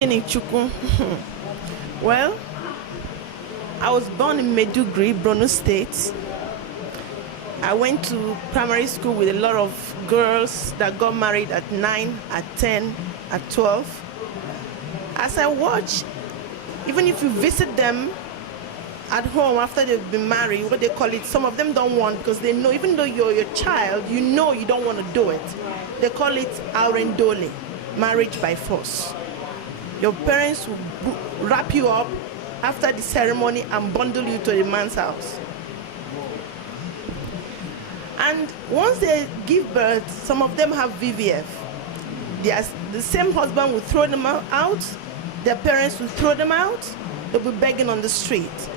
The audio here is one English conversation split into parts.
Chukwu. Well, I was born in Meduguri, Borno State. I went to primary school with a lot of girls that got married at 9, at 10, at 12. As I watch, even if you visit them at home after they've been married, what they call it, some of them don't want because they know, even though you're your child, you know you don't want to do it. They call it Aurendole, marriage by force. Your parents will wrap you up after the ceremony and bundle you to the man's house. And once they give birth, some of them have VVF. The same husband will throw them out, their parents will throw them out, they'll be begging on the street.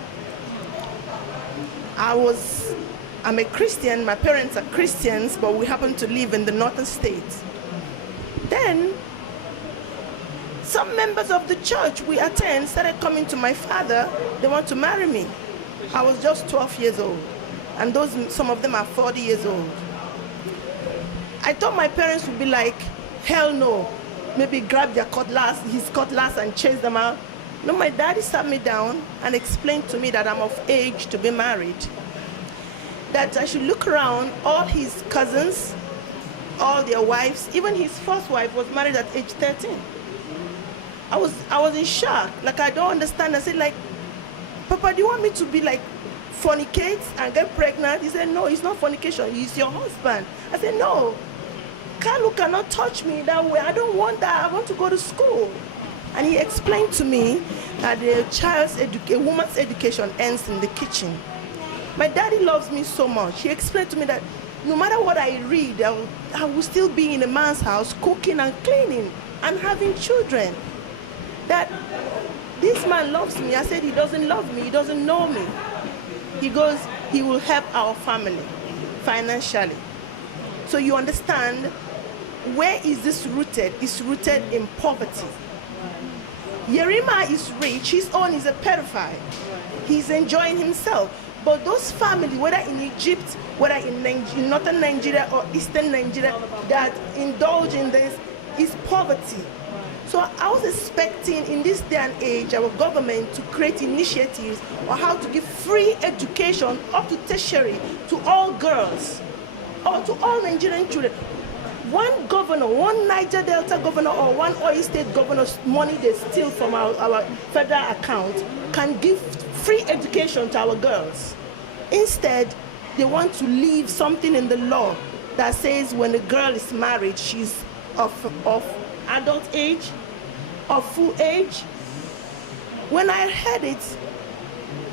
I'm a Christian, my parents are Christians, but we happen to live in the northern states. Then, some members of the church we attend started coming to my father. They want to marry me. I was just 12 years old, and some of them are 40 years old. I thought my parents would be like, hell no, maybe grab his cutlass and chase them out. No, my daddy sat me down and explained to me that I'm of age to be married, that I should look around. All his cousins, all their wives, even his first wife was married at age 13. I was in shock. Like, I don't understand. I said, like, Papa, do you want me to be like fornicate and get pregnant? He said, no, it's not fornication. He's your husband. I said, no, Kalu cannot touch me that way. I don't want that. I want to go to school. And he explained to me that a woman's education ends in the kitchen. My daddy loves me so much. He explained to me that no matter what I read, I will still be in a man's house cooking and cleaning and having children. That this man loves me. I said, he doesn't love me, he doesn't know me. He goes, he will help our family financially. So you understand, where is this rooted? It's rooted in poverty. Yerima is rich, his own is a pedophile. He's enjoying himself. But those families, whether in Egypt, whether in northern Nigeria or eastern Nigeria, that indulge in this is poverty. So I was expecting in this day and age our government to create initiatives on how to give free education up to tertiary to all girls or to all Nigerian children. One governor, one Niger Delta governor or one Oyo State governor's money they steal from our federal account can give free education to our girls. Instead, they want to leave something in the law that says when a girl is married, she's of adult age, of full age. When I heard it,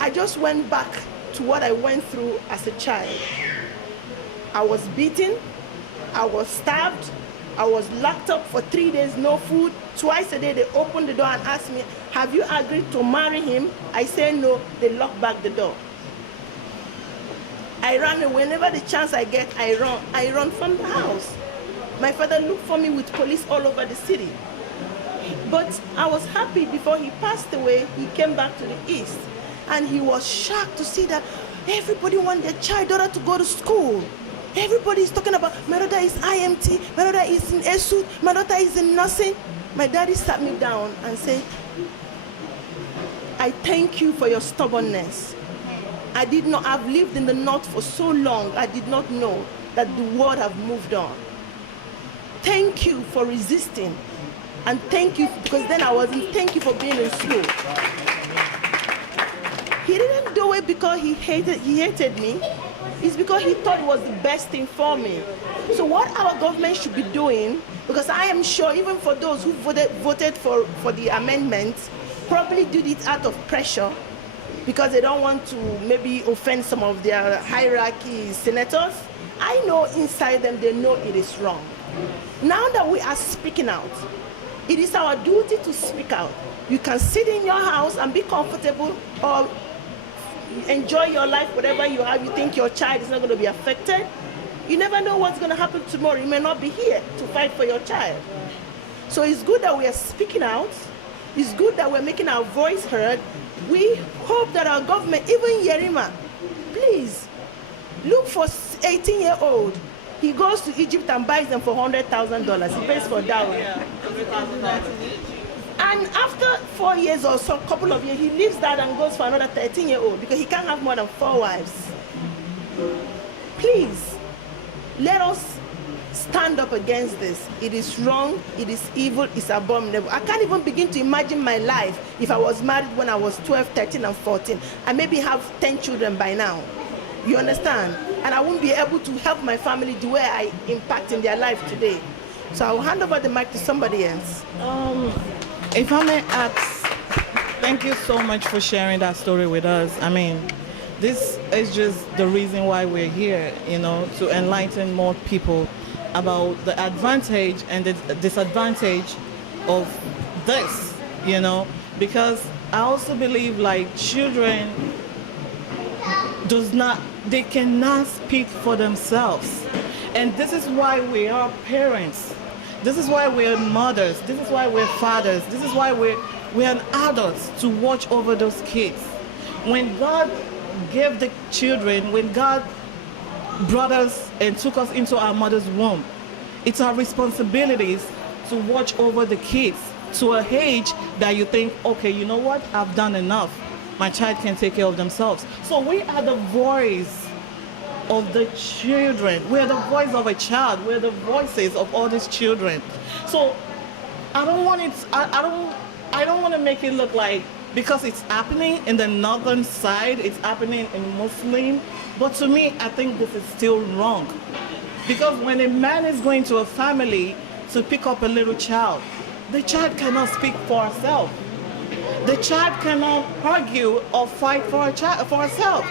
I just went back to what I went through as a child. I was beaten, I was starved, I was locked up for 3 days, no food. Twice a day they opened the door and asked me, have you agreed to marry him? I said no, they locked back the door. I ran away. Whenever the chance I get, I run from the house. My father looked for me with police all over the city. But I was happy before he passed away, he came back to the east. And he was shocked to see that everybody want their daughter to go to school. Everybody is talking about, my daughter is IMT, my daughter is in ESUT, my daughter is in nursing. My daddy sat me down and said, I thank you for your stubbornness. I've lived in the north for so long, I did not know that the world have moved on. Thank you for resisting. And thank you, because then thank you for being in school. He didn't do it because he hated me. It's because he thought it was the best thing for me. So what our government should be doing, because I am sure even for those who voted for the amendments, probably did it out of pressure because they don't want to maybe offend some of their hierarchy senators. I know inside them they know it is wrong. Now that we are speaking out, it is our duty to speak out. You can sit in your house and be comfortable or enjoy your life, whatever you have. You think your child is not going to be affected. You never know what's going to happen tomorrow. You may not be here to fight for your child. So it's good that we are speaking out. It's good that we're making our voice heard. We hope that our government, even Yerima, please look for 18-year-old. He goes to Egypt and buys them for $100,000. He pays for dowry. And after 4 years or so, couple of years, he leaves that and goes for another 13-year-old because he can't have more than 4 wives. Please, let us stand up against this. It is wrong, it is evil, it's abominable. I can't even begin to imagine my life if I was married when I was 12, 13, and 14. I maybe have 10 children by now. You understand? And I won't be able to help my family the way I impact in their life today. So I'll hand over the mic to somebody else. If I may ask, thank you so much for sharing that story with us. I mean, this is just the reason why we're here, you know, to enlighten more people about the advantage and the disadvantage of this, you know, because I also believe like children they cannot speak for themselves. And this is why we are parents. This is why we're mothers. This is why we're fathers. This is why we're adults to watch over those kids. When God gave the children, when God brought us and took us into our mother's womb, it's our responsibilities to watch over the kids to a age that you think, okay, you know what, I've done enough. My child can take care of themselves. So we are the voice of the children. We're the voice of a child. We're the voices of all these children. So I don't want to make it look like because it's happening in the northern side, it's happening in Muslim. But to me, I think this is still wrong. Because when a man is going to a family to pick up a little child, the child cannot speak for herself. The child cannot argue or fight for herself.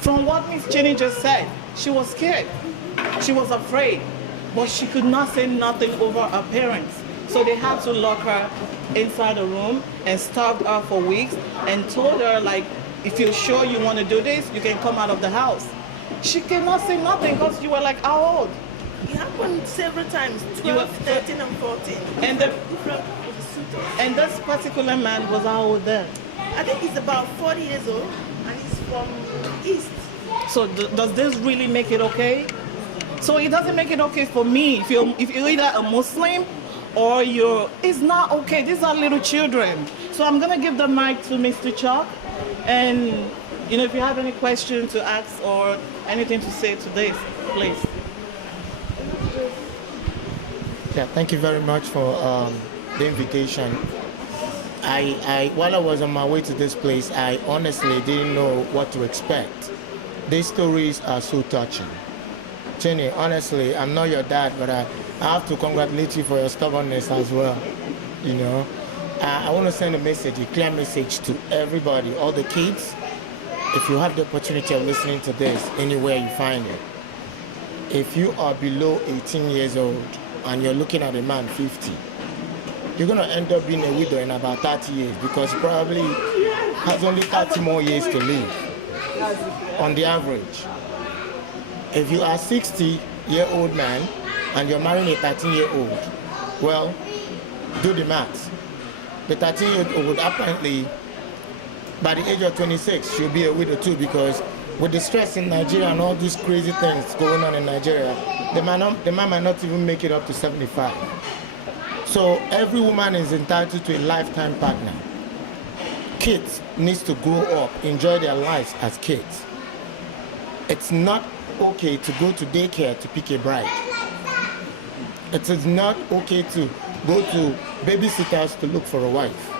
From what Miss Jenny just said, she was scared. She was afraid. But she could not say nothing over her parents. So they had to lock her inside a room and starved her for weeks and told her, like, if you're sure you want to do this, you can come out of the house. She cannot say nothing because you were like, how old? It happened several times, 12, 13, and 14. And this particular man was how old then? I think he's about 40 years old, and he's from East. So does this really make it okay? So it doesn't make it okay for me. If you're either a Muslim or it's not okay. These are little children. So I'm gonna give the mic to Mr. Chuck, and if you have any questions to ask or anything to say to this, please. Yeah, thank you very much for the invitation. While I was on my way to this place, I honestly didn't know what to expect. These stories are so touching. Jenny, honestly, I'm not your dad, but I have to congratulate you for your stubbornness as well. I want to send a message, a clear message to everybody, all the kids. If you have the opportunity of listening to this anywhere you find it, if you are below 18 years old and you're looking at a man 50, you're going to end up being a widow in about 30 years because he probably has only 30 more years to live on the average. If you are a 60-year-old man and you're marrying a 13-year-old, well, do the math. The 13-year-old apparently, by the age of 26, she'll be a widow too, because with the stress in Nigeria and all these crazy things going on in Nigeria, the man might not even make it up to 75. So every woman is entitled to a lifetime partner. Kids need to grow up, enjoy their lives as kids. It's not okay to go to daycare to pick a bride. It is not okay to go to babysitters to look for a wife.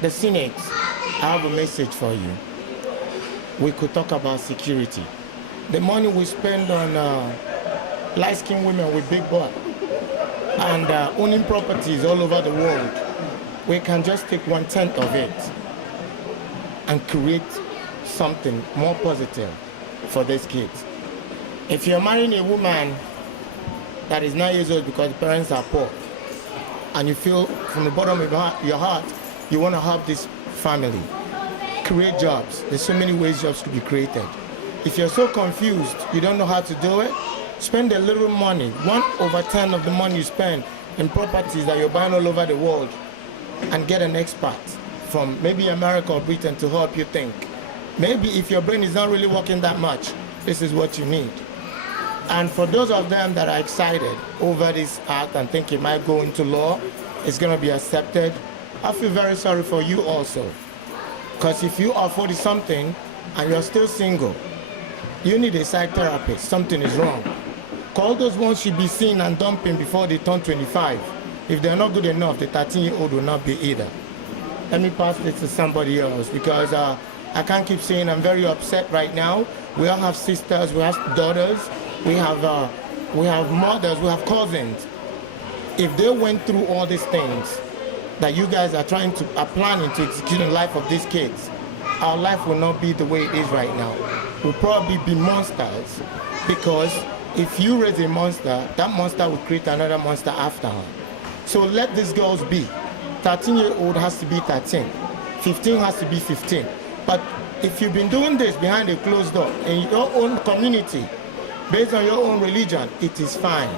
The cynics, I have a message for you. We could talk about security. The money we spend on light-skinned women with big butt and owning properties all over the world, we can just take 1/10 of it and create something more positive for these kids. If you're marrying a woman that is 9 years old because the parents are poor, and you feel from the bottom of your heart you want to help this family, create jobs. There's so many ways jobs could be created. If you're so confused, you don't know how to do it, spend a little money, 1/10 of the money you spend in properties that you're buying all over the world, and get an expert from maybe America or Britain to help you think. Maybe if your brain is not really working that much, this is what you need. And for those of them that are excited over this act and think it might go into law, is going to be accepted. I feel very sorry for you also. Because if you are 40-something and you're still single, you need a psych therapist. Something is wrong. Call those ones should be seen and dumping before they turn 25. If they're not good enough, the 13-year-old will not be either. Let me pass this to somebody else because I can't keep saying I'm very upset right now. We all have sisters, we have daughters, we have mothers, we have cousins. If they went through all these things that you guys are planning to execute in the life of these kids, our life will not be the way it is right now. We'll probably be monsters because if you raise a monster, that monster will create another monster after her. So let these girls be. 13-year-old has to be 13. 15 has to be 15. But if you've been doing this behind a closed door in your own community, based on your own religion, it is fine.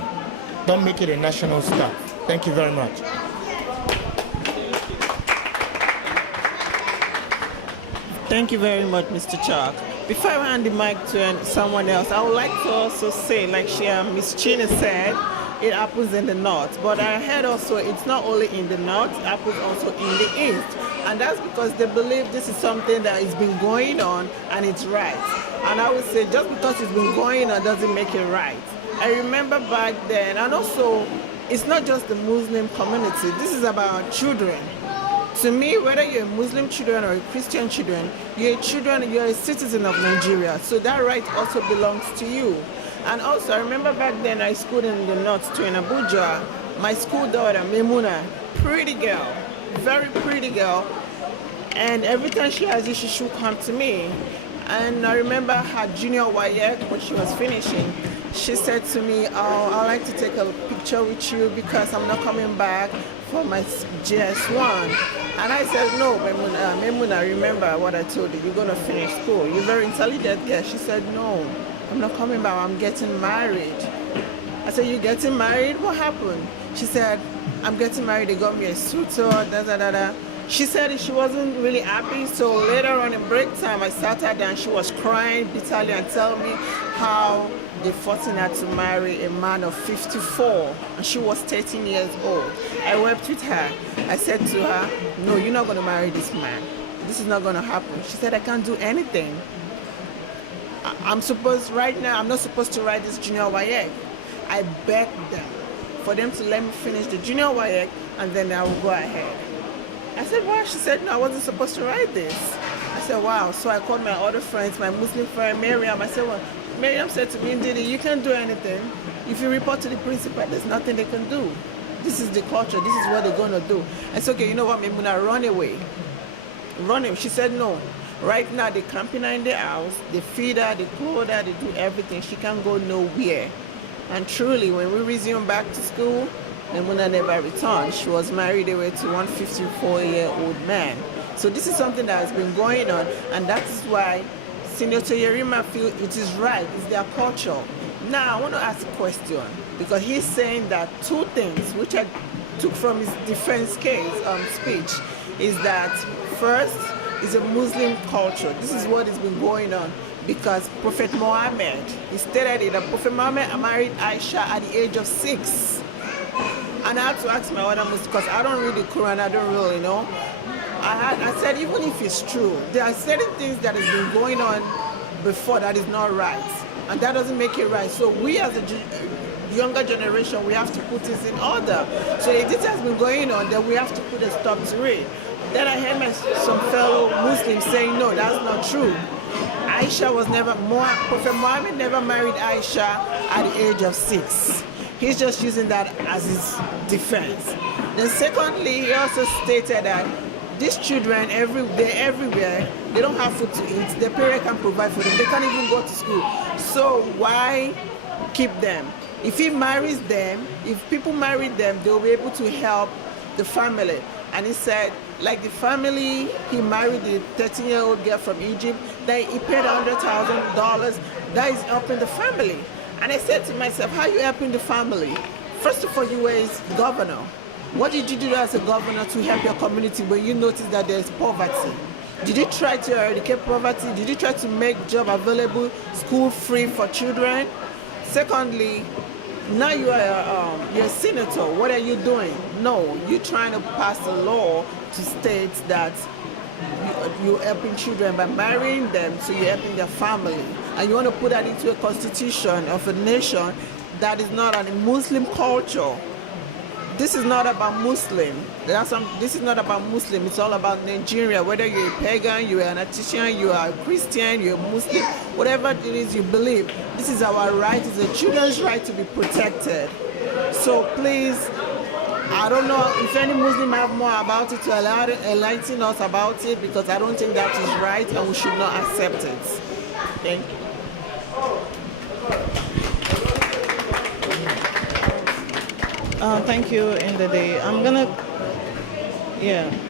Don't make it a national stuff. Thank you very much. Thank you very much, Mr. Chalk. Before I hand the mic to someone else, I would like to also say, like Miss China said, it happens in the north. But I heard also it's not only in the north, it happens also in the east. And that's because they believe this is something that has been going on and it's right. And I would say just because it's been going on doesn't make it right. I remember back then, and also it's not just the Muslim community, this is about children. To me, whether you're a Muslim children or a Christian children, you're a citizen of Nigeria. So that right also belongs to you. And also, I remember back then I schooled in the north too, in Abuja. My school daughter, Memuna, pretty girl, very pretty girl. And every time she has issues, she would come to me. And I remember her junior WAEC, when she was finishing, she said to me, oh, I'd like to take a picture with you because I'm not coming back for my GS1. And I said, no, Memuna, remember what I told you, you're going to finish school. You're a very intelligent girl. She said, no, I'm not coming back, I'm getting married. I said, you're getting married? What happened? She said, I'm getting married, they got me a suitor, da-da-da-da. She said she wasn't really happy, so later on in break time, I sat her down, she was crying bitterly and telling me how they forced her to marry a man of 54, and she was 13 years old. I wept with her. I said to her, no, you're not going to marry this man. This is not going to happen. She said, I can't do anything. Right now, I'm not supposed to write this junior WAEC. I begged them for them to let me finish the junior WAEC, and then I will go ahead. I said, why? She said, no, I wasn't supposed to write this. I said, wow. So I called my other friends, my Muslim friend, Miriam. I said, well, Miriam said to me, Ndidi, you can't do anything. If you report to the principal, there's nothing they can do. This is the culture. This is what they're going to do. I said, okay, you know what, Memuna, run away. Run away. She said, no. Right now, they're camping her in the house. They feed her, they clothe her, they do everything. She can't go nowhere. And truly, when we resumed back to school, Memuna never returned. She was married away to one 54-year-old man. So this is something that has been going on, and that is why Senator Yerima feels it is right. It's their culture. Now, I want to ask a question, because he's saying that two things, which I took from his defense case speech, is that first is a Muslim culture. This is what has been going on. Because Prophet Muhammad, he stated it, that Prophet Muhammad married Aisha at the age of 6. And I had to ask my other Muslims, because I don't read the Quran, I don't really know. I said, even if it's true, there are certain things that has been going on before that is not right. And that doesn't make it right. So we as a younger generation, we have to put this in order. So if this has been going on, then we have to put a stop to it. Then I heard some fellow Muslims saying, no, that's not true. Aisha was Prophet Muhammad never married Aisha at the age of 6. He's just using that as his defense. Then secondly, he also stated that these children, they're everywhere, they don't have food to eat, their parents can provide for them, they can't even go to school. So why keep them? If he marries them, if people marry them, they'll be able to help the family. And he said, like the family, he married the 13-year-old girl from Egypt, that he paid $100,000, that is helping the family. And I said to myself, how are you helping the family? First of all, you were his governor. What did you do as a governor to help your community when you noticed that there's poverty? Did you try to eradicate poverty? Did you try to make job available, school free for children? Secondly, Now you're a senator. What are you doing? No, you're trying to pass a law to state that you're helping children by marrying them, so you're helping their family. And you want to put that into a constitution of a nation that is not a Muslim culture. This is not about Muslim. This is not about Muslim. It's all about Nigeria. Whether you're a pagan, you're an artisan, you are a Christian, you're a Muslim, whatever it is you believe, this is our right. It's a children's right to be protected. So please, I don't know if any Muslim have more about it to enlighten us about it, because I don't think that is right and we should not accept it. Thank you. Thank you, Ndidi. I'm gonna, yeah.